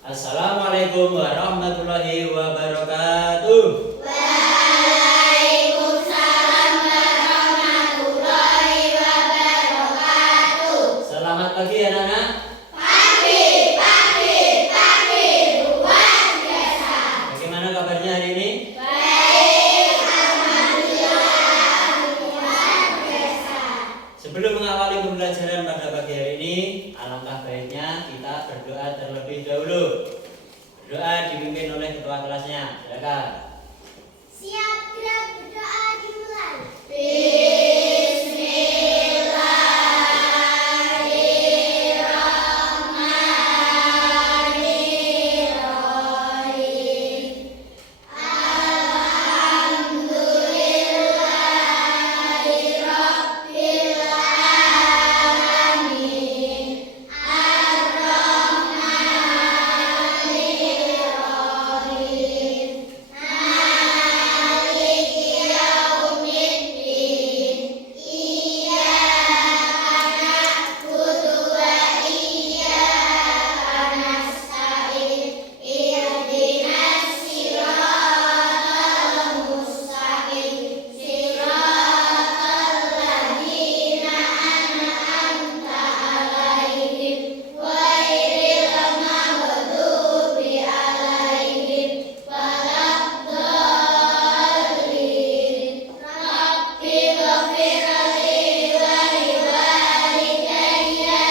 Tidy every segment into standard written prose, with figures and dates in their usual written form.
Assalamualaikum warahmatullahi wabarakatuh. Waalaikumsalam warahmatullahi wabarakatuh. Selamat pagi anak-anak. Pagi luar biasa. Bagaimana kabarnya hari ini? Baik, alhamdulillah luar biasa. Sebelum mengawali pembelajaran pada pagi hari ini, alangkah baiknya kita berdoa terlebih dahulu. Berdoa dipimpin oleh ketua kelasnya. Silakan. Siap gerak berdoa dimulai. Bismillahirrahmanirrahim. Alhamdulillahirabbil alamin. Ar-Rahmanirrahim. Maliki yaumiddin. Iyyaka na'budu wa iyyaka nasta'in. Ihdinas siratal mustaqim. Siratal ladzina an'amta 'alaihim ghairil maghdubi 'alaihim waladdallin. Rabbighfir li wa liwalidayya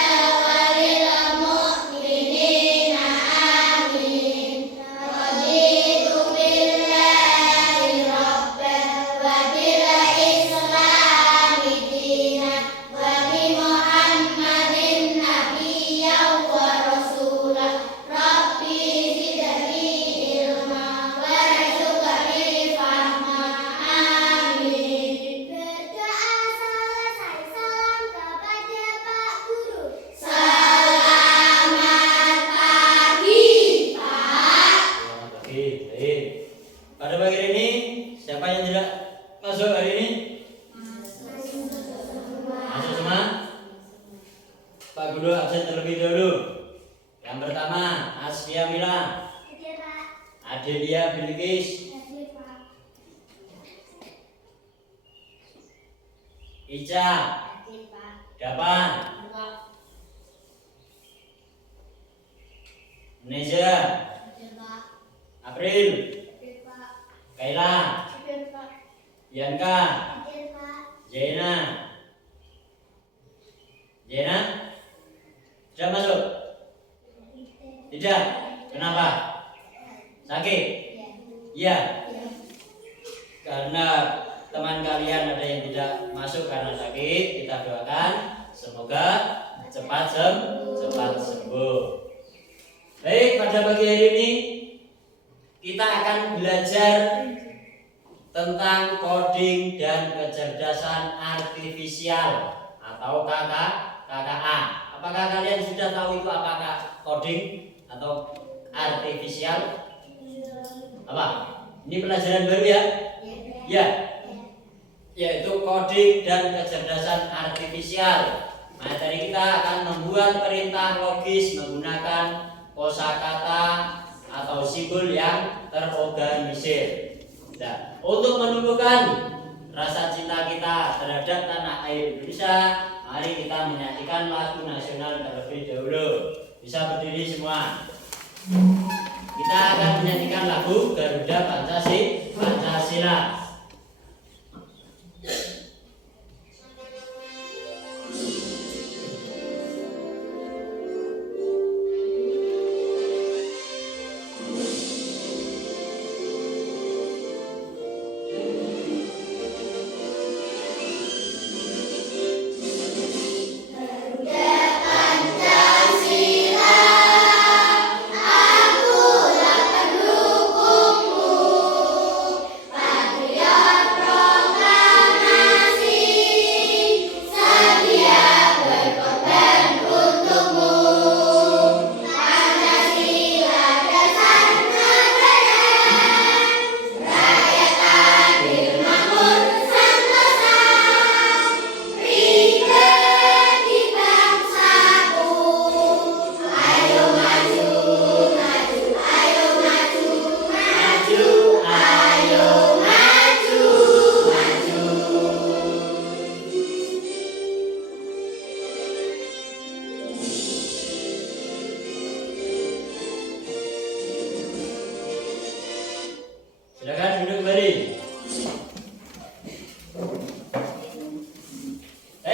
wa lil mu'minina amin. Raditu billahi rabban wa bil islami dinan wa bi Muhammadin nabiyyan wa rasulah. Rabbi zidni ilma warzuqni fahma. Amin. Berdoa selesai, salam kepada Pak Guru. Selamat pagi, Pak. Selamat pagi. Baik. Pada pagi hari ini, siapa yang tidak masuk hari ini? Masuk semua? Pak Guru absen terlebih dahulu. Yang pertama, Asya Mila, Hadir, Pak. Adelia Bilqis, Hadir, Pak. Ica, Hadir, Pak. Dapan, Pak. Neza, Hadir, Pak. April, Hadir, Pak. Kaila, Hadir, Pak. Bianca, Hadir, Pak. Zaina. Zaina? Sudah masuk? Tidak? Kenapa? Sakit? Iya. Karena teman kalian ada yang tidak masuk karena sakit, kita doakan semoga cepat sembuh. Baik, pada pagi hari ini kita akan belajar tentang coding dan kecerdasan artifisial atau KKA. Apakah kalian sudah tahu itu apakah coding atau artifisial? Apa? Ini pelajaran baru ya? Ya. Yaitu coding dan kecerdasan artifisial. Materi kita akan membuat perintah logis menggunakan kosakata atau simbol yang terorganisir. Nah, untuk menumbuhkan rasa cinta kita terhadap tanah air Indonesia, mari kita menyanyikan lagu nasional terlebih dahulu. Bisa berdiri semua. Kita akan menyanyikan lagu Garuda Pancasila. Garuda Pancasila, akulah pendukungmu. Patria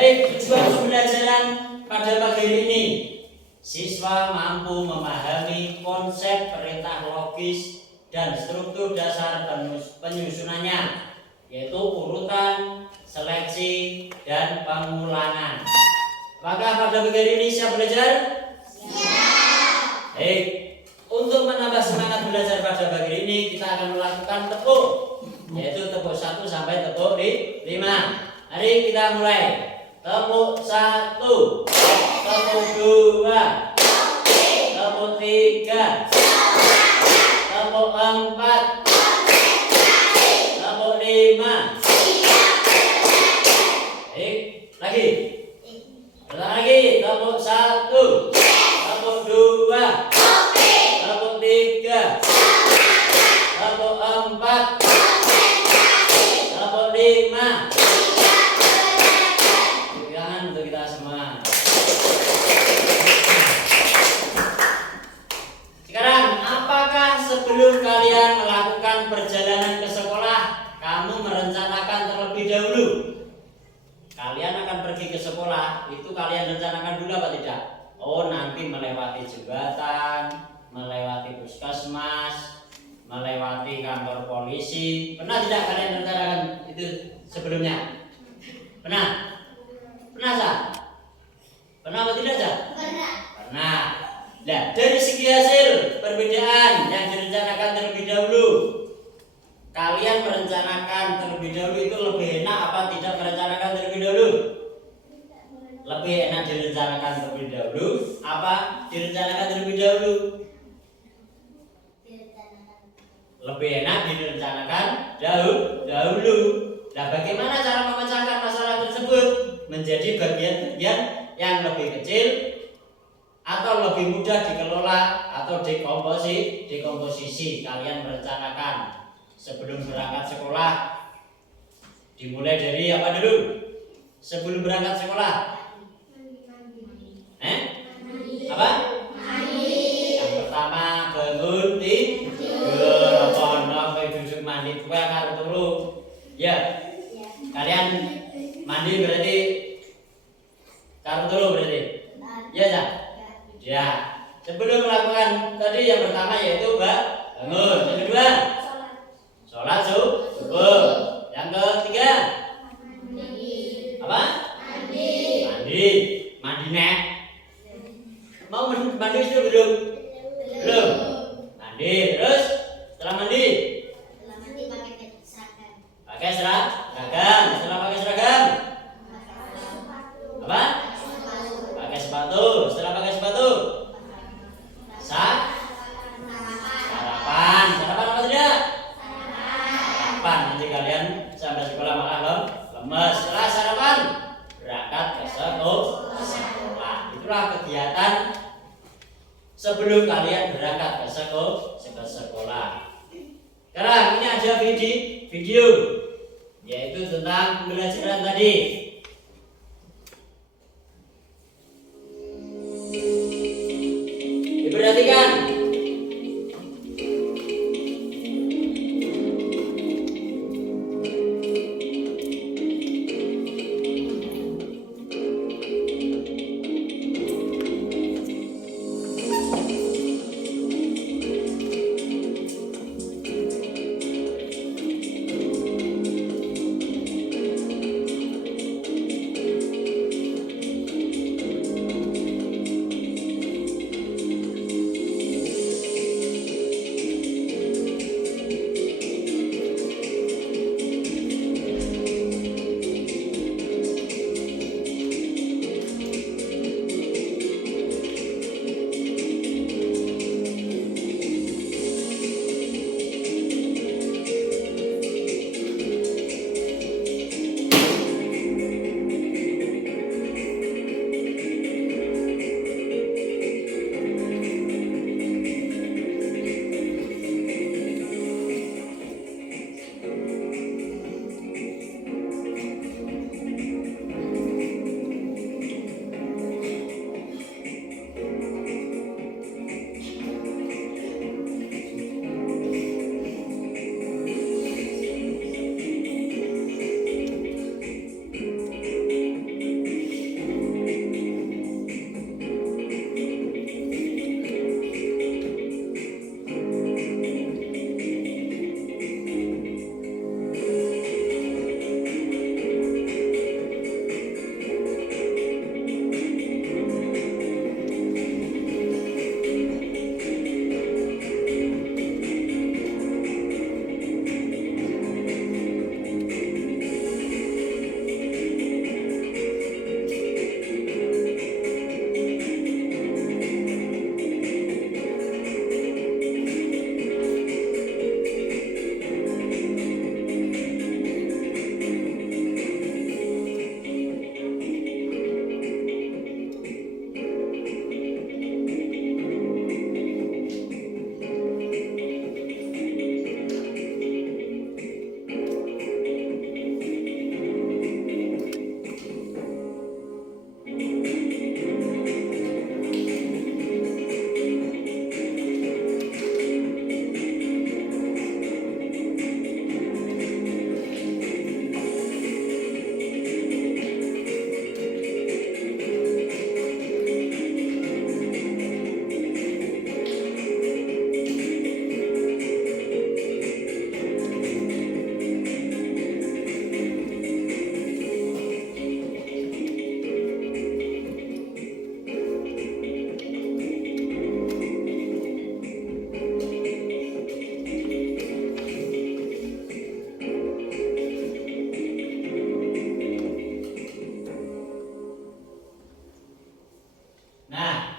Baik, tujuan pembelajaran pada pagi hari ini, siswa mampu memahami konsep perintah logis dan struktur dasar penyusunannya, yaitu urutan, seleksi, dan pengulangan. Apakah pada pagi hari ini siap belajar? Siap. Baik, untuk menambah semangat belajar pada pagi hari ini, kita akan melakukan tepuk, yaitu tepuk 1 sampai tepuk 5. Mari kita mulai. Tepuk 1, tepuk 2, tepuk 3, tepuk 4, tepuk 5. Baik, lagi. Ulang lagi, tepuk 1, tepuk 2, tepuk 3, tepuk 4, tepuk 5. Untuk kita semua. Sekarang, apakah sebelum kalian melakukan perjalanan ke sekolah, kamu merencanakan terlebih dahulu? Kalian akan pergi ke sekolah, itu kalian rencanakan dulu apa tidak? Oh, nanti melewati jembatan, melewati puskesmas, melewati kantor polisi. Pernah tidak kalian rencanakan itu sebelumnya? Pernah? Pernah, Zah? Pernah atau tidak, Zah? Pernah. Nah, dari segi hasil perbedaan yang direncanakan terlebih dahulu, kalian merencanakan terlebih dahulu itu lebih enak apa tidak merencanakan terlebih dahulu? Lebih enak direncanakan terlebih dahulu apa direncanakan terlebih dahulu? Lebih enak direncanakan dahulu. Nah, bagaimana cara memecahkan masalah tersebut menjadi bagian-bagian yang lebih kecil atau lebih mudah dikelola atau dekomposisi? Kalian merencanakan sebelum berangkat sekolah. Dimulai dari apa dulu? Sebelum berangkat sekolah. Apa? Yang pertama bangun tidur, pondok duduk mandi kue karo turu. Ya. Kalian mandi berarti karo turu berarti. Ya, Zah? Ya. Sebelum melakukan tadi yang pertama yaitu bangun. Yang kedua, sholat subuh. Yang ketiga, apa? Mandi nek. Mau mandi itu belum? Belum. Mandi terus setelah mandi pakai seragam. Setelah pakai seragam apa? Pakai sepatu. Setelah pakai sepatu sarapan. Sarapan apa tidak? Sarapan. Nanti kalian sampai sekolah malah lemes. Setelah sarapan berangkat ke sekolah. Itulah kegiatan sebelum kalian berangkat ke sekolah. Sekarang ini ada video yaitu tentang pembelajaran tadi. Diperhatikan.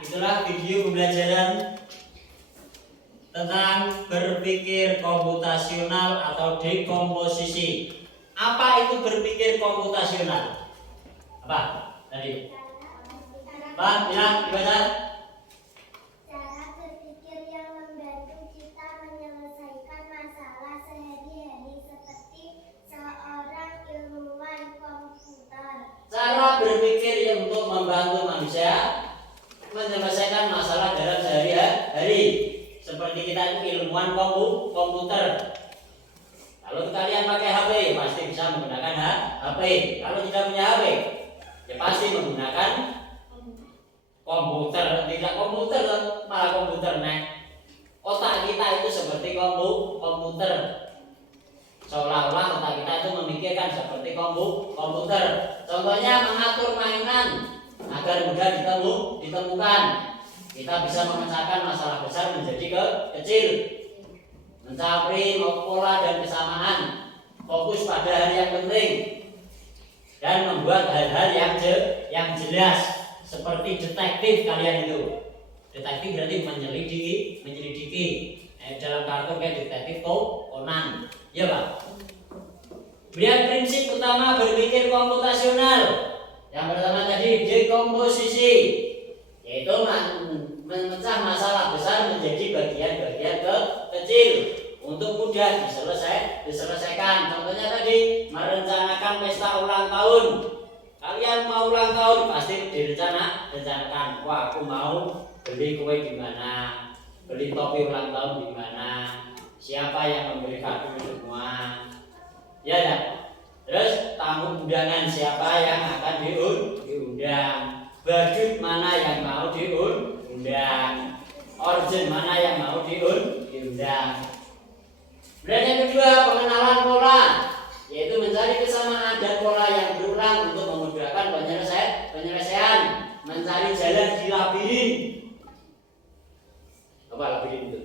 itulah video pembelajaran tentang berpikir komputasional atau dekomposisi. Apa itu berpikir komputasional? Apa tadi? Pak, bilang dibaca. Cara berpikir yang membantu kita menyelesaikan masalah sehari-hari seperti seorang ilmuwan komputer. Cara berpikir yang untuk membantu manusia menyelesaikan masalah dalam sehari-hari. Seperti kita itu ilmuwan komputer. Kalau kalian pakai HP, pasti bisa menggunakan HP. Kalau tidak punya HP, ya pasti menggunakan komputer. Tidak komputer, malah komputer otak kita itu seperti komputer. Seolah-olah otak kita itu memikirkan seperti komputer. Contohnya mengatur mainan agar mudah ditemukan. Kita bisa memecahkan masalah besar menjadi kecil, mencari pola dan kesamaan, fokus pada hal yang penting, dan membuat hal-hal yang jelas seperti detektif. Kalian itu detektif berarti menyelidiki. Dalam kartun kayak detektif Conan, ya Pak. Kemudian prinsip utama berpikir komputasional yang pertama tadi dekomposisi, yaitu memecah masalah besar menjadi bagian-bagian kecil untuk mudah diselesaikan. Contohnya tadi merencanakan pesta ulang tahun. Kalian mau ulang tahun pasti direncanakan. Wah, aku mau beli kue di mana, beli topi ulang tahun di mana, siapa yang memberi kado semua, ya ya. Terus tamu undangan siapa yang akan diundang, budget mana yang mau diundang, organ mana yang mau diundang. Dan yang kedua, pengenalan pola, yaitu mencari kesamaan dan pola yang berulang untuk memudahkan penyelesaian, mencari jalan di labirin. Apa labirin itu?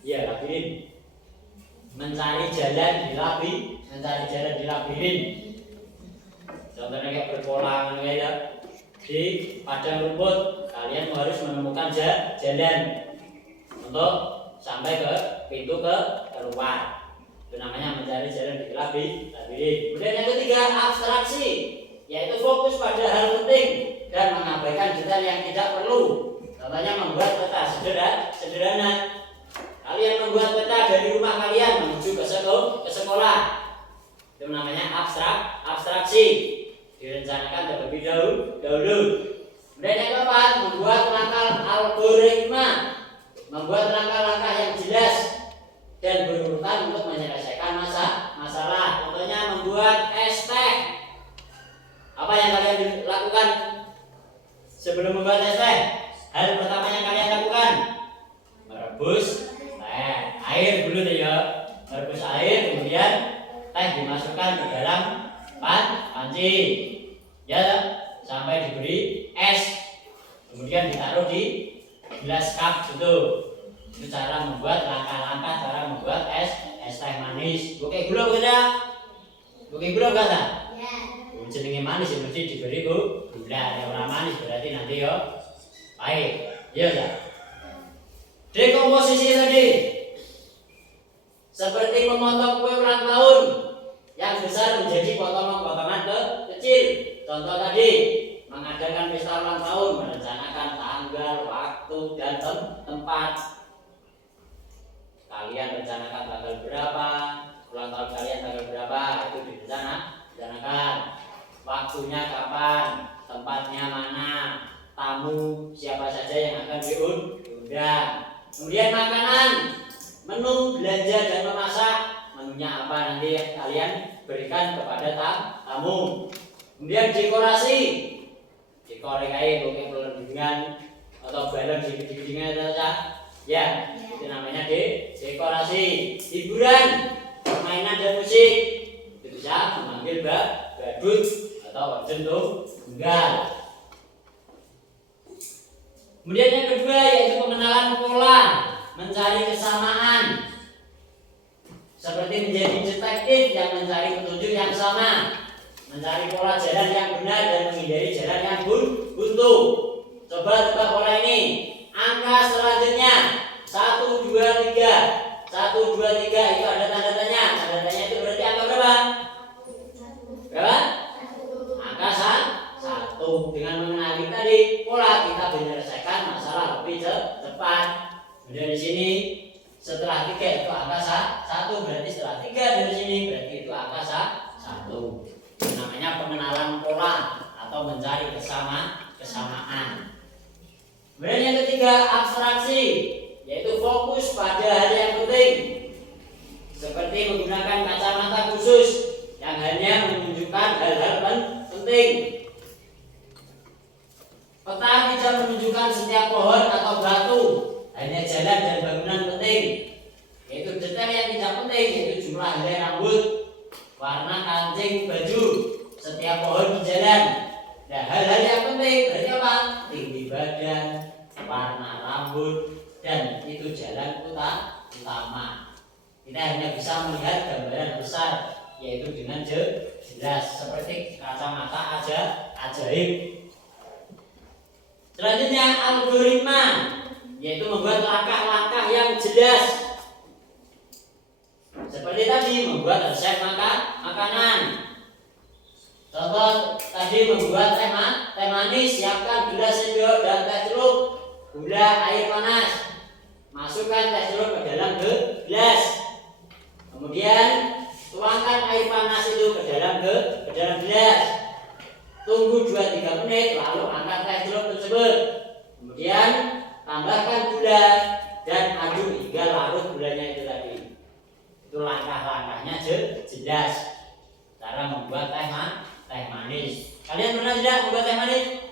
Iya, labirin. Mencari jalan di labirin. Contohnya kayak berpola ya. Di padang rumput kalian harus menemukan jalan untuk sampai ke pintu keluar. Itu namanya mencari jalan di labirin. Kemudian yang ketiga, abstraksi, yaitu fokus pada hal penting dan mengabaikan detail yang tidak perlu. Contohnya membuat peta sederhana. Kalian membuat peta dari rumah kalian menuju ke sekolah. Itu namanya abstraksi. Direncanakan terlebih dahulu. Kemudian yang keempat, membuat algoritma, membuat langkah-langkah yang jelas dan berurutan untuk menyelesaikan masalah. Contohnya membuat es teh. Apa yang kalian lakukan sebelum membuat es teh? Hal pertama yang kalian lakukan merebus teh, air dulu deh ya. Merebus air, kemudian teh dimasukkan ke dalam panci, ya, sampai diberi es, kemudian ditaruh di gelas cup itu. Itu cara membuat langkah-langkah cara membuat es teh manis. Bukan gula enggak? Ya. Jenenge manis ya mesti diberi gula. Yang orang manis berarti nanti yo pahit. Iya ya. Dekomposisi tadi seperti memotong kue ulang tahun yang besar menjadi potongan-potongan kecil. Contoh tadi mengadakan pesta ulang tahun, merencanakan tanggal, waktu, dan tempat. Kalian rencanakan tanggal berapa, ulang tahun kalian tanggal berapa, itu direncanakan. Waktunya kapan, tempatnya mana, tamu siapa saja yang akan diundang. Kemudian makanan, menu, belanja dan memasak. Menunya apa nanti kalian berikan kepada tamu. Kemudian dekorasi, dekor kayak bukit pelindungan atau balon di dindingnya saja. Ya, itu namanya dekorasi. Hiburan, permainan dan musik, itu bisa memanggil badut atau organ tunggal. Kemudian yang kedua yaitu pengenalan pola, mencari kesamaan. Seperti menjadi detektif yang mencari petunjuk yang sama, mencari pola jalan yang benar dan menghindari jalan yang buntu. Coba tebak pola ini. Angka selanjutnya 1, 2, 3. 1, 2, 3 itu ada tanda tanya. Tanda tanya itu berarti angka berapa? Berapa? Angka 1. Dengan mengenali tadi pola kita menyelesaikan masalah lebih cepat. Kemudian di sini setelah 3 itu angka 1, berarti setelah 3 dari sini berarti itu angka 1. Namanya pengenalan pola atau mencari kesamaan. Kemudian yang ketiga abstraksi, yaitu fokus pada hal yang penting, seperti menggunakan kacamata khusus yang hanya menunjukkan hal-hal penting. Peta tidak menunjukkan setiap pohon atau batu, hanya jalan dan bangunan penting, yaitu detail yang tidak penting, yaitu jumlah helai rambut, warna kancing baju, setiap pohon di jalan. Nah, hal-hal yang penting berarti apa? Tinggi badan, warna rambut, dan itu jalan utama. Kita hanya bisa melihat gambaran besar, yaitu dengan jelas seperti kacamata ajaib. Selanjutnya algoritma, yaitu membuat langkah-langkah yang jelas. Seperti tadi membuat resep makanan. Contoh tadi membuat teh manis, siapkan gelas sendok dan teh celup, gula, air panas. Masukkan teh celup ke dalam gelas. Kemudian tuangkan air panas itu ke dalam gelas. Tunggu 2-3 menit, lalu angkat teh celup tersebut. Kemudian tambahkan gula dan aduk hingga larut gulanya itu tadi. Itu langkah-langkahnya jelas. Cara membuat teh manis. Kalian pernah tidak membuat teh manis?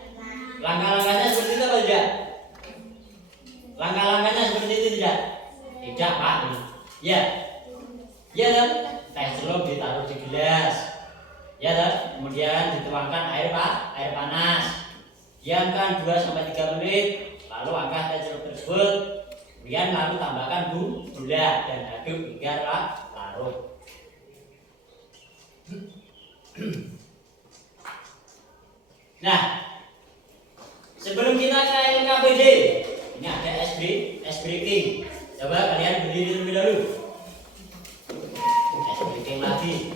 Langkah-langkahnya seperti itu apa tidak? Langkah-langkahnya seperti itu tidak? Tidak, Pak. Ya. Ya kan? Teh celup ditaruh di gelas. Ya kan? Kemudian dituangkan air panas. Diamkan 2-3 menit, lalu angkat teh celup tersebut. Kemudian lalu tambahkan gula dan aduk hingga larut. Nah, sebelum kita ke LKPD, ini ada ice breaking. Coba kalian berdiri terlebih dahulu. Ice breaking lagi.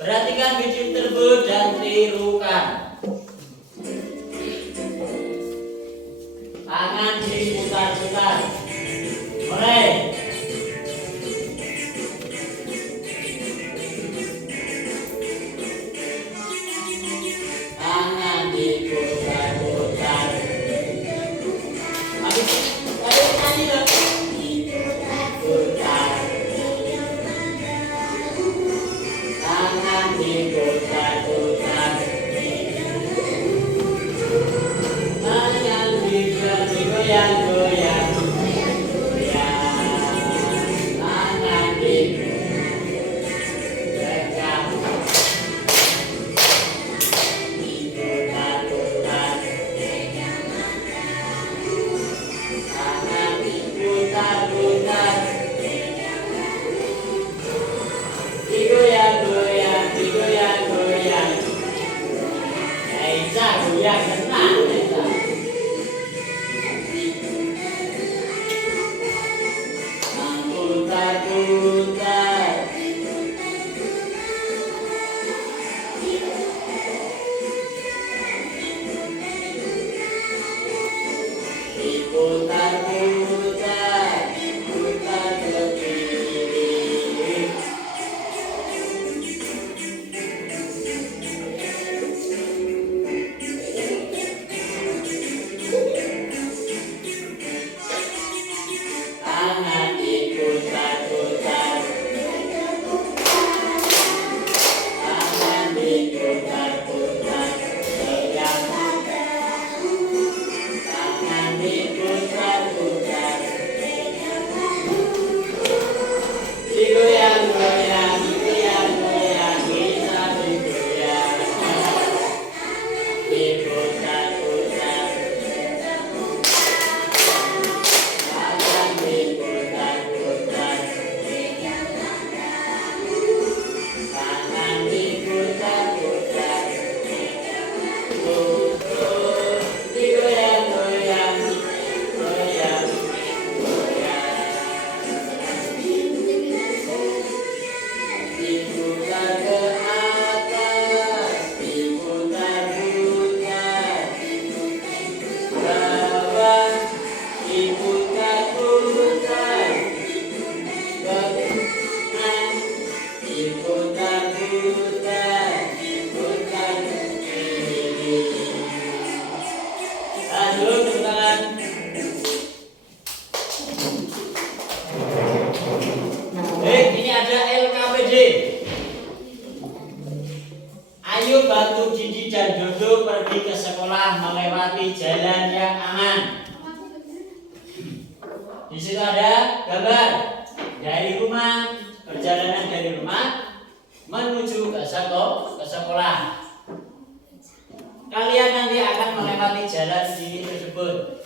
Perhatikan video tersebut dan tirukan. Tangan diputar-putar. Mulai. Tangan diputar-putar. Habis nyanyi dong. Putar. Tangan diputar-putar. Tangan digoyang-goyang. Tangan diputar-putar. Tangan diputar-putar. Digoyang-goyang, digoyang-goyang. Ayo bantu Didi dan Dodo pergi ke sekolah melewati jalan yang aman. Di situ ada gambar dari rumah, perjalanan dari rumah menuju ke sekolah. Kalian nanti akan melewati jalan di tersebut.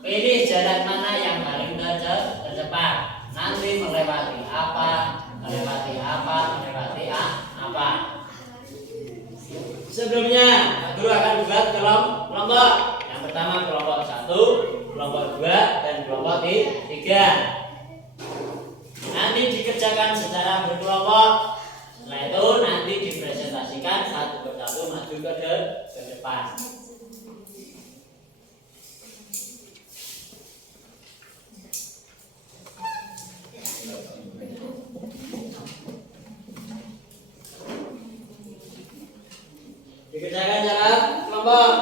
Pilih jalan mana yang paling tercepat. Nanti melewati apa, melewati apa, melewati apa. Sebelumnya, guru akan buat kelompok. Yang pertama kelompok 1, kelompok 2, dan kelompok 3. Nanti dikerjakan secara berkelompok. Setelah itu nanti dipresentasikan satu persatu maju ke depan. Dikerjakan secara kelompok.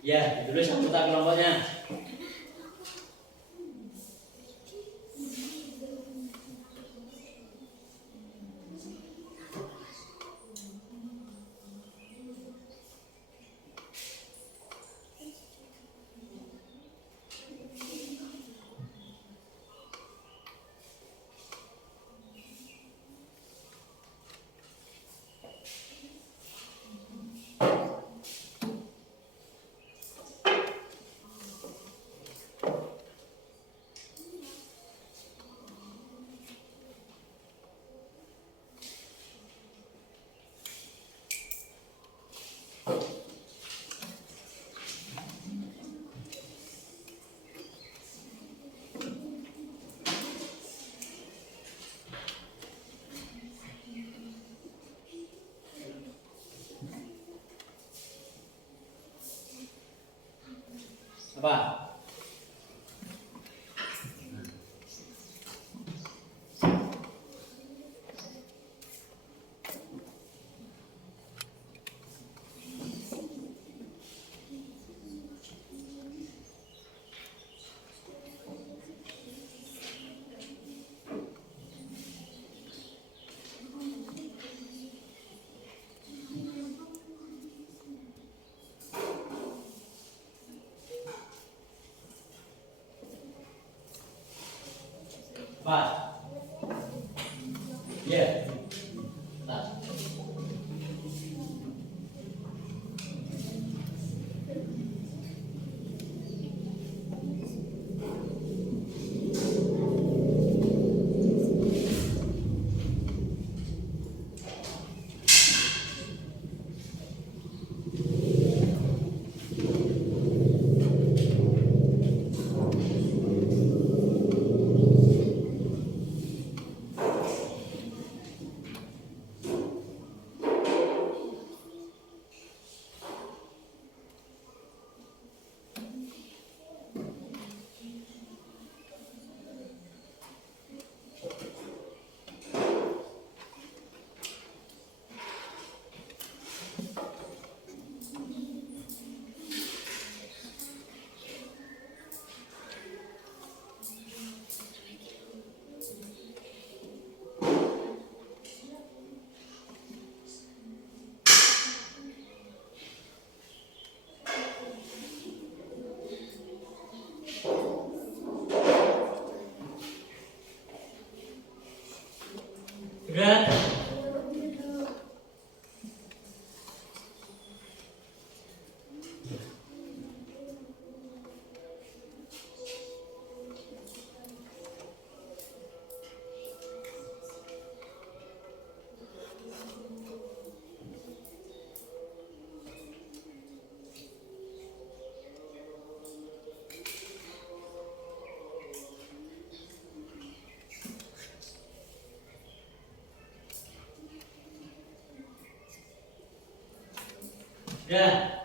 Ya, ditulis anggota kelompoknya. Apa? Apa? Ya. Nah. Sudah? Sudah?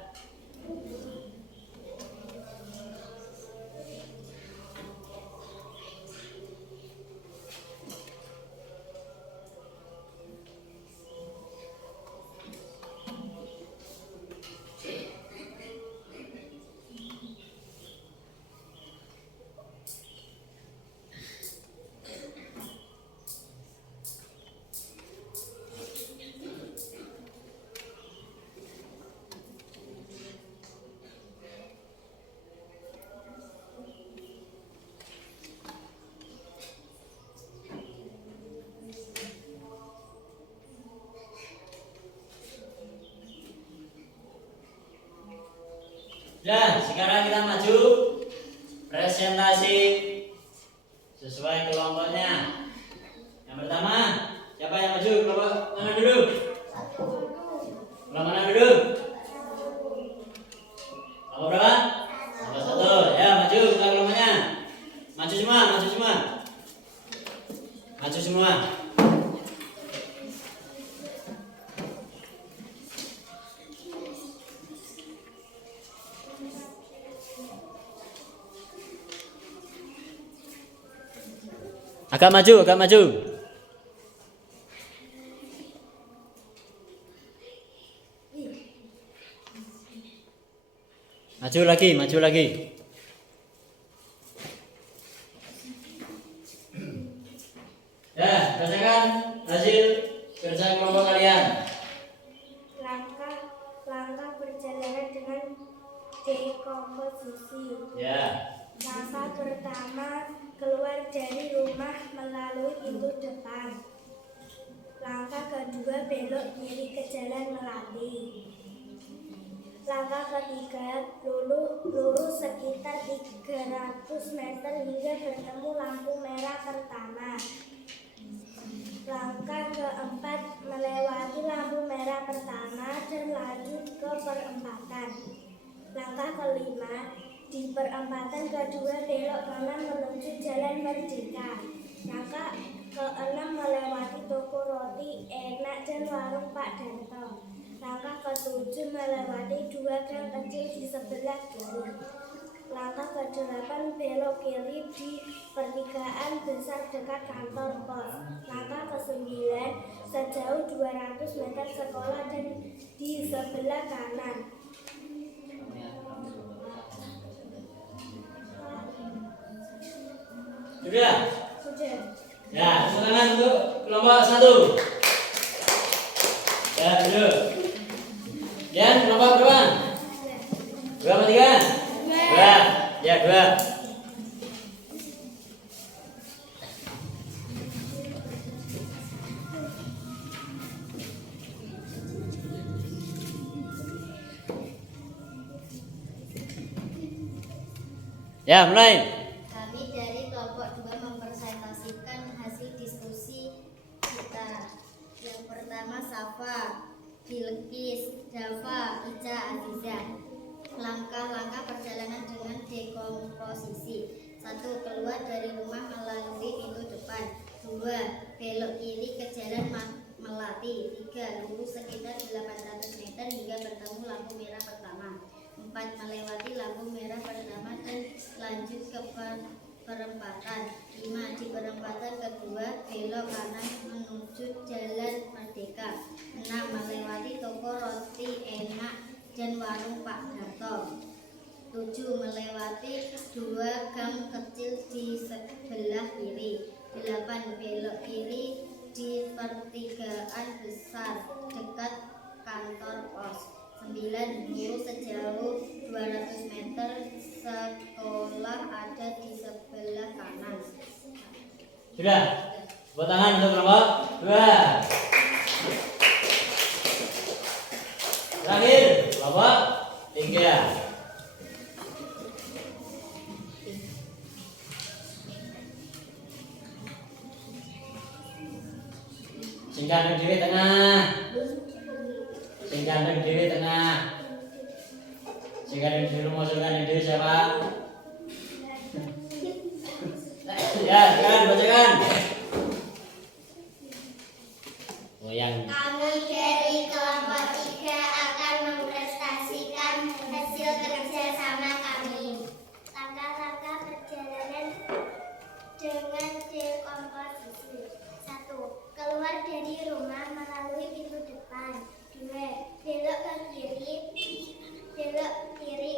Ya, sekarang kita maju presentasi sesuai kelompoknya. Yang pertama, siapa yang maju? Kelompok mana dulu? Kelompok mana dulu? Kelompok berapa? Kelompok satu. Ya, maju kita kelompoknya. Maju semua, maju semua. Maju semua. Agak maju, agak maju. Maju lagi, maju lagi. Ya, bacakan hasil kerja kelompok kalian. Langkah perjalanan dengan dekomposisi. Ya. Langkah pertama, keluar dari rumah melalui pintu depan. Langkah kedua, belok kiri ke jalan Melati. Langkah ketiga, lurus sekitar 300 meter hingga bertemu lampu merah pertama. Langkah keempat, melewati lampu merah pertama dan lanjut ke perempatan. Langkah kelima, di perempatan kedua belok kanan menuju Jalan Merdeka. Langkah keenam, melewati toko roti enak dan warung Pak Darto. Langkah ketujuh, melewati 2 gang kecil di sebelah kiri. Langkah ke-8, belok kiri di pertigaan besar dekat kantor pos. Langkah ke-9, sejauh 200 meter sekolah dan di sebelah kanan. Sudah? Sudah. Ya, tepuk tangan untuk kelompok 1. Ya, dulu. Dan kelompok berapa? 2 apa 3? 2. Ya, 2. Ya, mulai. Kami dari kelompok 2 mempresentasikan hasil diskusi kita. Yang pertama Safa, Bilqis, Dava, Ica, Aziza. Langkah-langkah perjalanan dengan dekomposisi. 1. Keluar dari rumah melalui pintu depan. 2. Belok kiri ke jalan Melati. 3. Lurus sekitar 800 meter hingga bertemu lampu merah pertama. 4. Melewati lampu merah pertama dan lanjut ke perempatan. 5. Di perempatan kedua belok kanan menuju Jalan Merdeka. 6. Melewati toko roti enak dan warung Pak Darto. 7. Melewati 2 gang kecil di sebelah kiri. 8. Belok kiri di pertigaan besar dekat kantor pos. 9. Lurus sejauh 200 meter, sekolah ada di sebelah kanan. Sudah? Tepuk tangan untuk kelompok 2. Terakhir kelompok 3. Sing gandeng dhewe tengah. Sing gandeng dhewe tengah. Sing gandeng dhewe mau sing gandeng dhewe siapa? Ya, silakan dibacakan. Goyang. Kami dari kelompok 3 akan mempresentasikan hasil kerja sama kami. Langkah-langkah perjalanan dengan dekomposisi. 1. Keluar dari rumah melalui pintu depan. 2. Belok ke kiri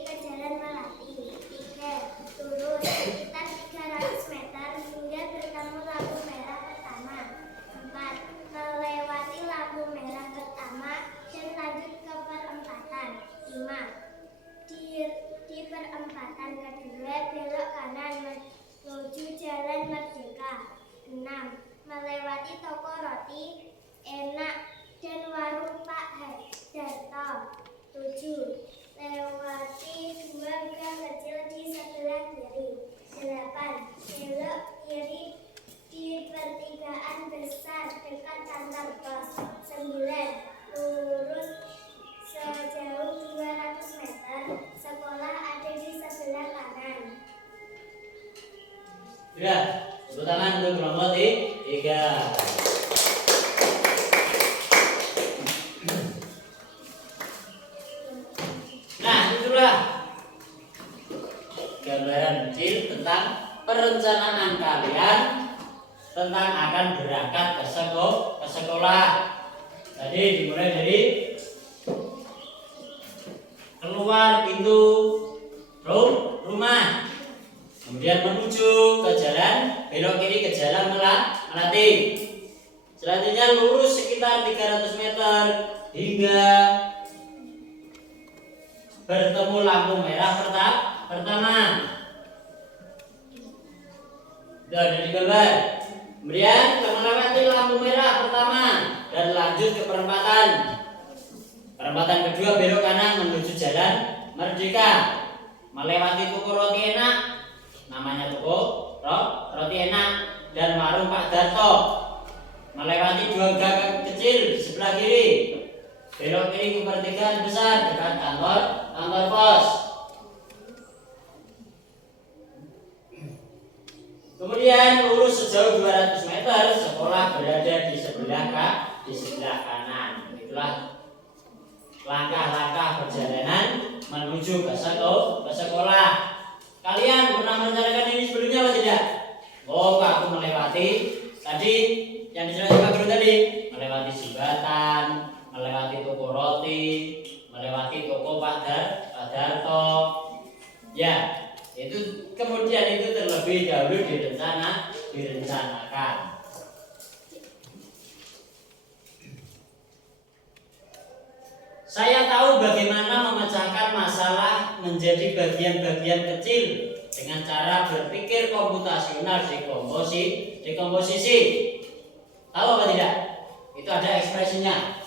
ke Jalan Melati. 3. Lurus sekitar 300 meter hingga bertemu lampu merah pertama. 4. Melewati lampu merah pertama dan lanjut ke perempatan. 5. Di perempatan kedua belok kanan menuju Jalan Merdeka. 6. Melewati toko roti enak dan warung Pak Darto. 7. Lewati 2 gang kecil di sebelah kiri. 8. Belok kiri di pertigaan besar dekat kantor pos. 9. Lurus sejauh 200 meter. Sekolah ada di sebelah kanan. Sudah, tepuk tangan untuk kelompok 3. Nah, itulah gambaran kecil tentang perencanaan kalian tentang akan berangkat ke sekolah. Tadi dimulai dari keluar pintu rumah, kemudian menuju ke jalan, belok kiri ke Jalan Melati. Selanjutnya lurus sekitar 300 meter hingga bertemu lampu merah pertama. Sudah ada di gambar. Kemudian melewati lampu merah pertama dan lanjut ke perempatan. Perempatan kedua belok kanan menuju Jalan Merdeka. Melewati toko roti enak, namanya toko roti enak, dan warung Pak Darto. Melewati 2 gang kecil di sebelah kiri. Belok kiri ke pertigaan besar dekat kantor pos. Kemudian lurus sejauh 200 meter, sekolah berada di sebelah kanan. Itulah langkah-langkah perjalanan menuju ke sekolah. Kalian pernah merencanakan ini sebelumnya atau tidak? Oh, aku melewati tadi yang dijelaskan guru tadi, melewati jembatan, melewati toko roti, melewati toko Pak Darto. Ya, itu kemudian itu terlebih dahulu direncanakan. Saya tahu bagaimana memecahkan masalah menjadi bagian-bagian kecil dengan cara berpikir komputasional dekomposisi. Tahu apa tidak? Itu ada ekspresinya.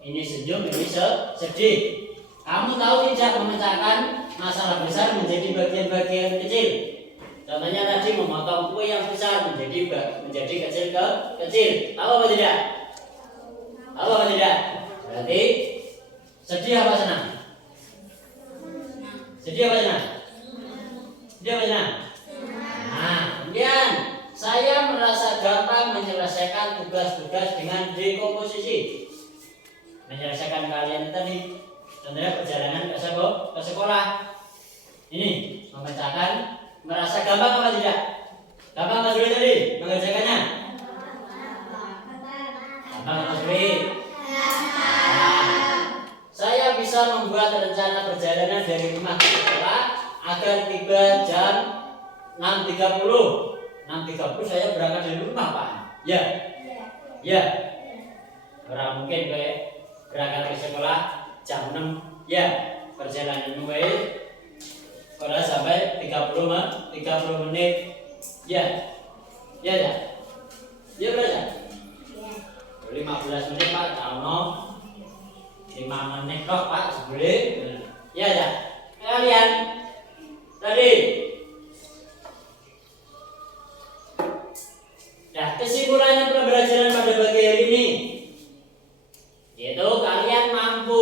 Ini senyum, ini sedih. Kamu tahu tidak memecahkan masalah besar menjadi bagian-bagian kecil? Contohnya tadi memotong kue yang besar menjadi kecil. Tahu apa tidak? Tahu apa tidak? Berarti sedih apa senang? Sedih apa senang? Sedih apa senang? Nah, kemudian saya merasa gampang menyelesaikan tugas-tugas dengan dekomposisi. Menyelesaikan kalian tadi, contohnya perjalanan ke sekolah. Ini memecahkan, merasa gampang apa tidak? Gampang apa sulit tadi mengerjakannya? Gampang apa sulit? Saya bisa membuat rencana perjalanan dari rumah ke sekolah agar tiba jam 6.30. 6.30 saya berangkat dari rumah, Pak. Ya. Orang mungkin berangkat ke sekolah jam 6. Ya, perjalanan mulai sekolah sampai 30 menit. Ya. Ya. Ya, dengan pembelajaran pada pagi hari ini? Yaitu kalian mampu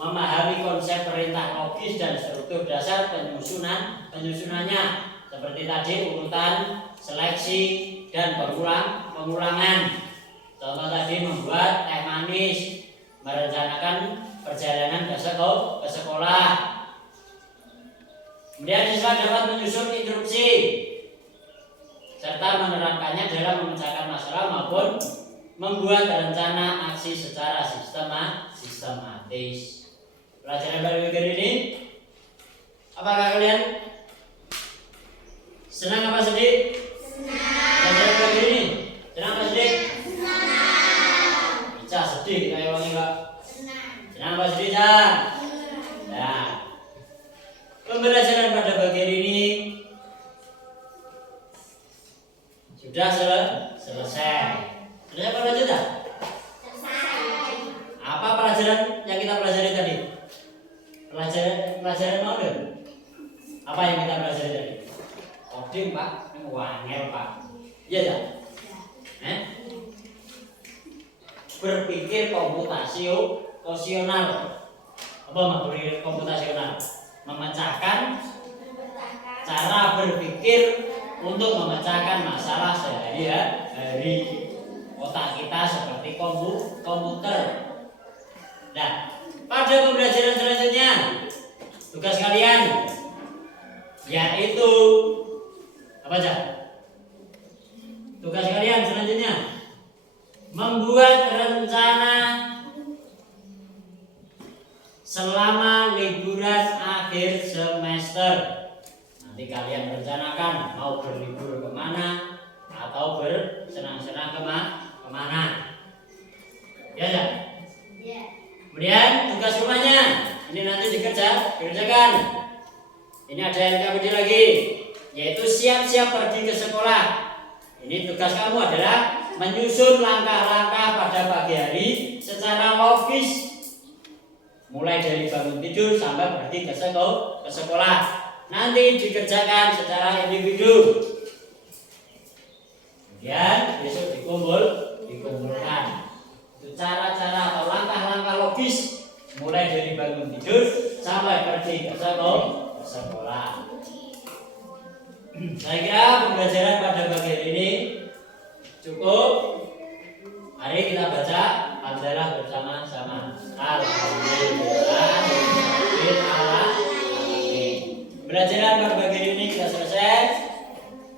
memahami konsep perintah logis dan struktur dasar penyusunannya, seperti tadi urutan, seleksi, dan pengulangan. Contoh tadi membuat teh manis, merencanakan perjalanan ke sekolah. Kemudian siswa dapat menyusun instruksi serta menerapkannya dalam memecahkan masalah maupun membuat rencana aksi secara sistematis. Pelajaran baru ini, apakah kalian senang apa sedih? Pelajaran baru ini, senang apa sedih? Ica sedih, kita ulangi Pak. Senang apa sedih, Ica? Nah, pembelajaran pada bagian ini sudah selesai. Selesai apa sudah? Selesai. Apa pelajaran yang kita pelajari tadi? Pelajaran mau deh? Apa yang kita pelajari tadi? Coding Pak, ini wangel Pak. Iya tak? Berpikir komputasional. Apa mak berpikir komputasional? Memecahkan cara berpikir untuk memecahkan masalah sehari-hari. Otak kita seperti komputer. Nah, pada pembelajaran selanjutnya tugas kalian yaitu apa aja? Tugas kalian selanjutnya membuat rencana selama liburan akhir semester. Nanti kalian rencanakan mau berlibur kemana atau bersenang-senang kemana. Ya, ya. Ya. Kemudian tugas rumahnya ini nanti dikerjakan. Ini ada yang kami lagi, yaitu siap-siap pergi ke sekolah. Ini tugas kamu adalah menyusun langkah-langkah pada pagi hari secara logis, mulai dari bangun tidur sampai pergi ke sekolah. Nanti dikerjakan secara individu. Kemudian besok dikumpulkan. Itu cara-cara atau langkah-langkah logis mulai dari bangun tidur sampai pergi ke sekolah. Saya kira pembelajaran pada pagi hari ini cukup. Mari kita baca Alhamdulillah bersama-sama. Alhamdulillah. Pembelajaran pada pagi hari ini kita selesai.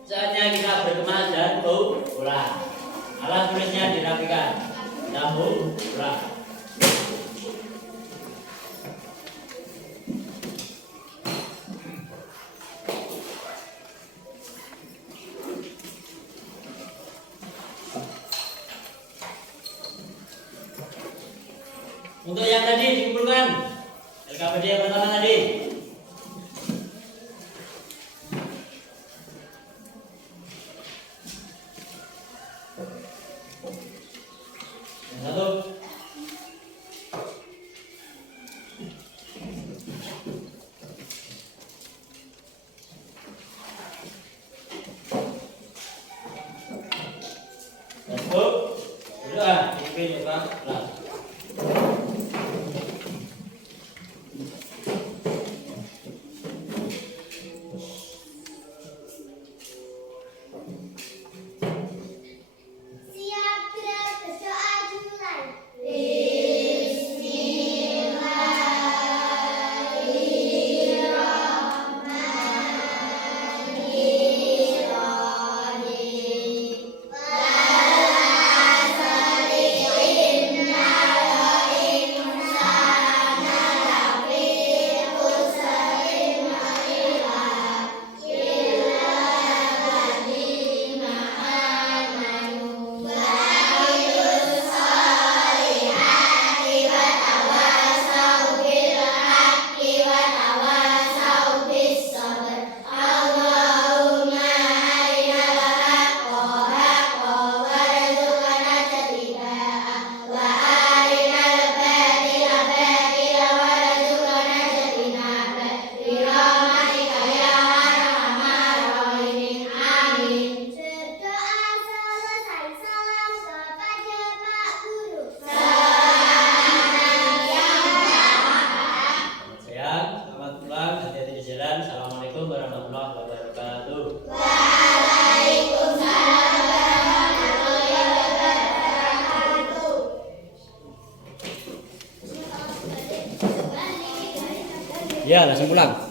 Saatnya kita berkemas dan pulang. Alat tulisnya dirapikan. Nyambung pulang. Untuk yang tadi dikumpulkan LKPD yang pertama tadi. Yang satu. Yang satu. Kedua, dipilih Pak. Ya, langsung pulang.